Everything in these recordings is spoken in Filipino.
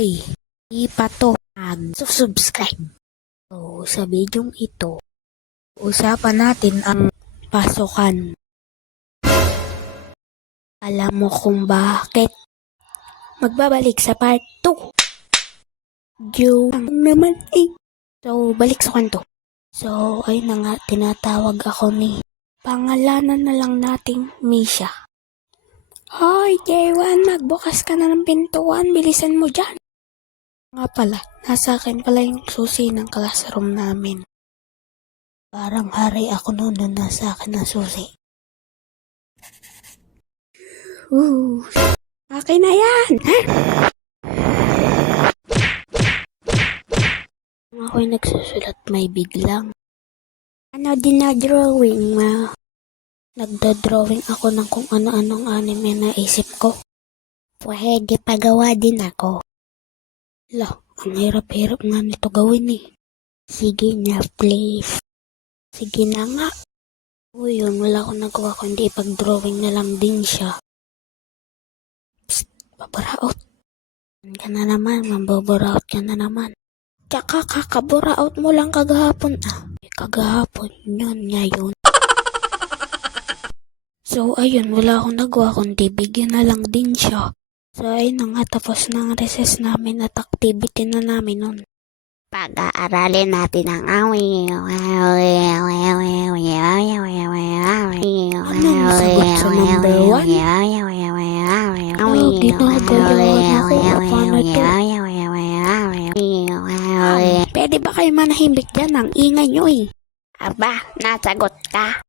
Hoy, di pa to subscribe. So, sa bidyong ito, usapan natin ang pasukan. Alam mo kung bakit? Magbabalik sa part 2. Joke naman eh. So, balik sa kanto. So, ayun na nga, tinatawag ako ni pangalanan na lang nating Misha. Hoy, J1, magbukas ka na ng pintuan. Bilisan mo dyan. Nga pala, nasa akin pala yung susi ng classroom namin. Parang hari ako noon na nasa akin ang susi. Akin na yan! Ako'y nagsusulat may biglang. Ano din na drawing ma? Nagda-drawing ako ng kung ano-anong anime na isip ko. Pwede pagawa din ako. Lah, ang hirap-hirap nga nito gawin eh. Sige na, please. Sige na nga. Uy, yun, wala akong nagawa kundi ipag-drawing na lang din siya. Psst, babaraot. Ka na naman, mambabaraot ka na naman. Tsaka kakaburaot mo lang kagahapon ah. Kagahapon, yun ngayon. So, ayun, wala akong nagawa kundi bigyan na lang din siya. So, ayun na nga, tapos ng recess namin at activity na namin nun. Pag-aaralin natin ang away. Anong sagot sa number 1? Ginagawa ako. Paano to? Pwede ba kayo manahimik dyan? Ang ingay nyo eh. Aba, nasagot ka.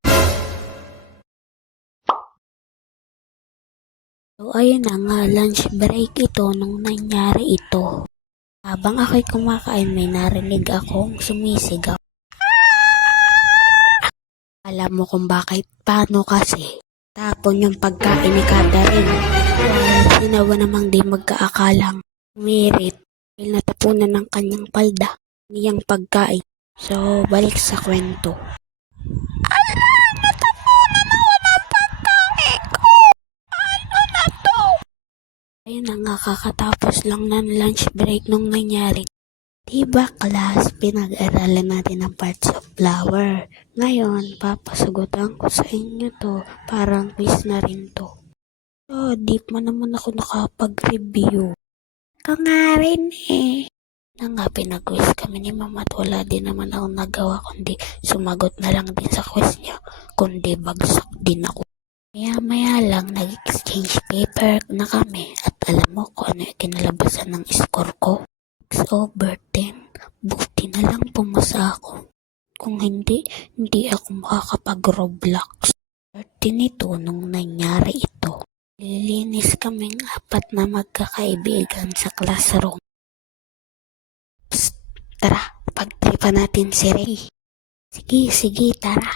So, ayun na nga, lunch break ito nung nangyari ito. Habang ako'y kumakain, may narinig akong sumisigaw. Alam mo kung bakit? Paano kasi? Tapon yung pagkain ni Catherine. While sinawa namang di magkaakalang umirit dahil natapunan ng kanyang palda niyang pagkain. So, balik sa kwento. Ayun na nga, kakatapos lang ng lunch break nung nangyari. Diba class, pinag-aralan natin ang parts of flower. Ngayon, papasagutan ko sa inyo to, parang quiz na rin to. So, di pa naman ako nakapag-review. Ikaw nga rin eh. Na nga, pinag-quiz kami ni mama at wala din naman ako nagawa kundi sumagot na lang din sa quiz niya, kundi bagsak din ako. Maya-maya lang, nag-exchange paper na kami at alam mo kung ano yung kinalabasan ng score ko. It's over 10. Buti na lang pumasa ako. Kung hindi ako makakapag-Roblox. Parte nito nung nangyari ito. Lilinis kaming 4 na magkakaibigan sa classroom. Psst, tara, pagtripan natin si Ray. Sige, tara.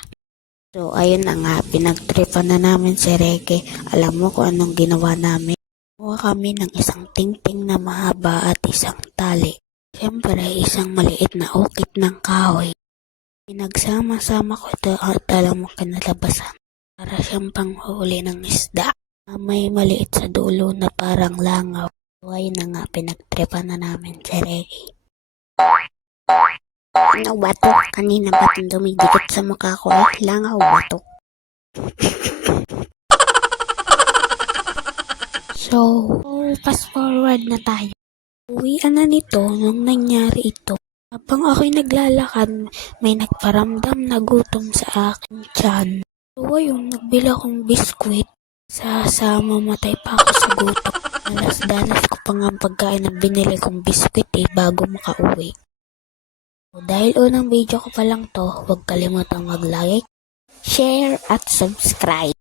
So, ayun na nga, pinagtripan na namin si Reke. Alam mo kung anong ginawa namin? Kuha kami ng isang tingting na mahaba at isang tali. Siyempre, isang maliit na ukit ng kahoy. Pinagsama-sama ko ito at alam mo kinalabasan. Para siyang panghuli ng isda. May maliit sa dulo na parang langaw. So, ayun na nga, pinagtripan na namin si Reke. Ano ba to? Kanina ba itong dumidikit sa mukha ko? Langaw ba to? So, fast forward na tayo. Uwian na nito nung nangyari ito. Habang ako'y naglalakad, may nagparamdam na gutom sa aking tiyan. So, ayun, nagbila akong biskwit. Sa mamatay pa ako sa gutom. Dalas ko pa nga ang pagkain na binili kong biskwit bago makauwi. Dahil unang video ko pa lang to, huwag kalimutang mag-like, share, at subscribe.